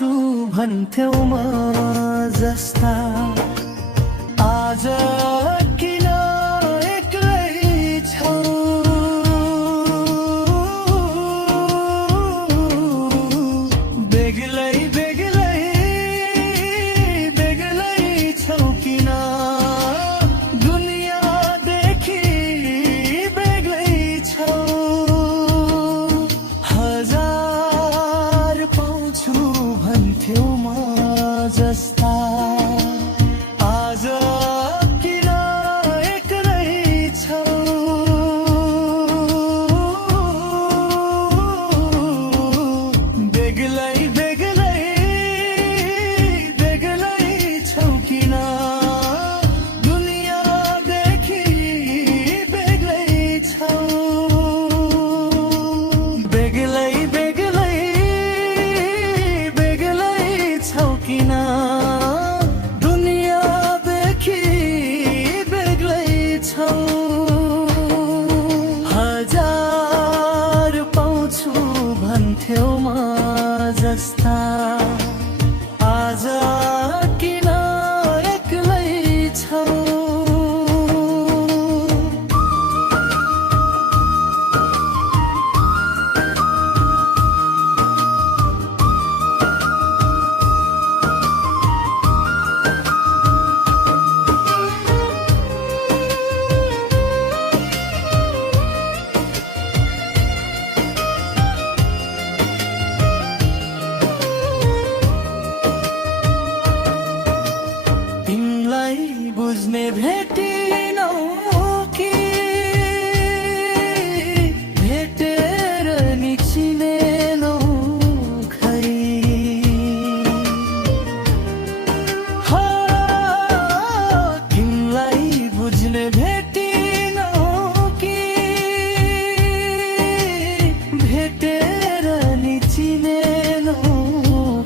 पाउँछु भन्थ्यौ म जस्ता आज किन एक्लै छौ बेग्लै बेग्लै बेग्लै छौ किन दुनियाँदेखि बेग्लै छौ हजार पाउँछु भन्थ्यौ म जस्ता आज किन एक्लै छौ बेग्लै बेग्लै बेग्लै छौ किन दुनियाँदेखि बेग्लै छौ बेग्लै बेग्लै बेग्लै छौ किन दुनियाँदेखि बेग्लै छौ हजार पाउँछु भन्थ्यौ म जस्ता आज किन एक्लै छौ तिमीलाई बुझ्ने भेटिनौ कि भेटेर नि चिनेनौ खै हो तिमीलाई बुझ्ने भेटिनौ कि भेटेर नि चिनेनौ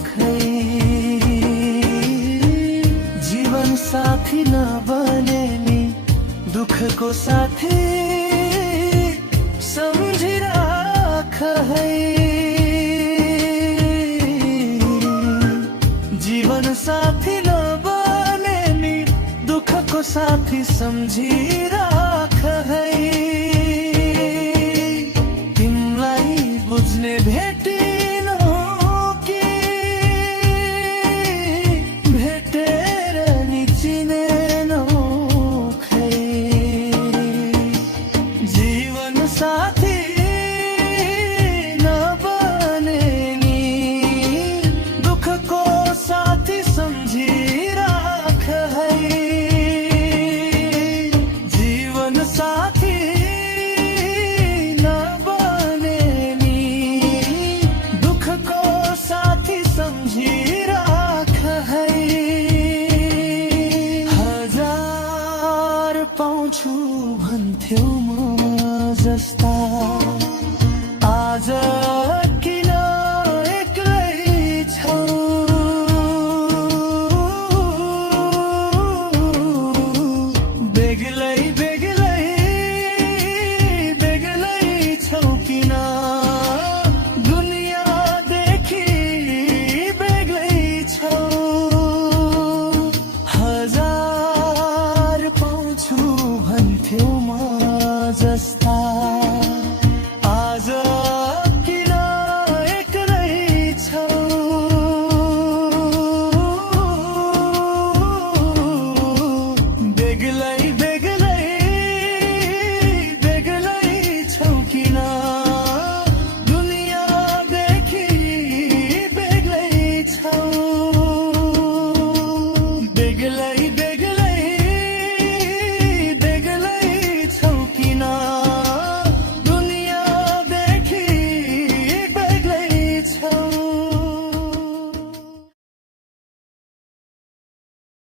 खै जीवन साथी नबने नि दुःखको साथी सम्झिराख है जीवन साथी नबने नि दुःखको साथी सम्झिराख है